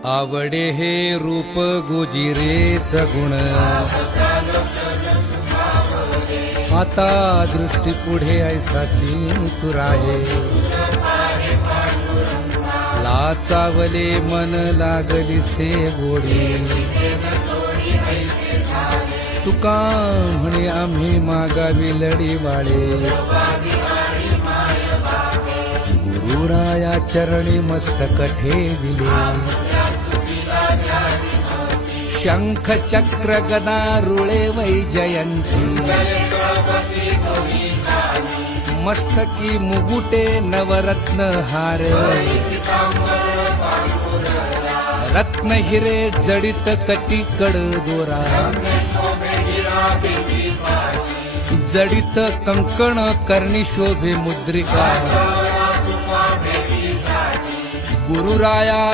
आवडे हे रूप गोजिरे सगुण, आता दृष्टी पुढे ऐसाची तुराये. लाचावले मन लागली से गोडी, तुका म्हणे आम्ही मागावी लढी बाळे. गुरुराया चरणी मस्तक ठेविले, शंख चक्र गदा रुळे वैजयंती. मस्तकी मुगुटे नवरत्न हार, रत्न हिरे जडित कटी कड दोरा. जडित कंकण कर्णी शोभे मुद्रिका. गुरुराया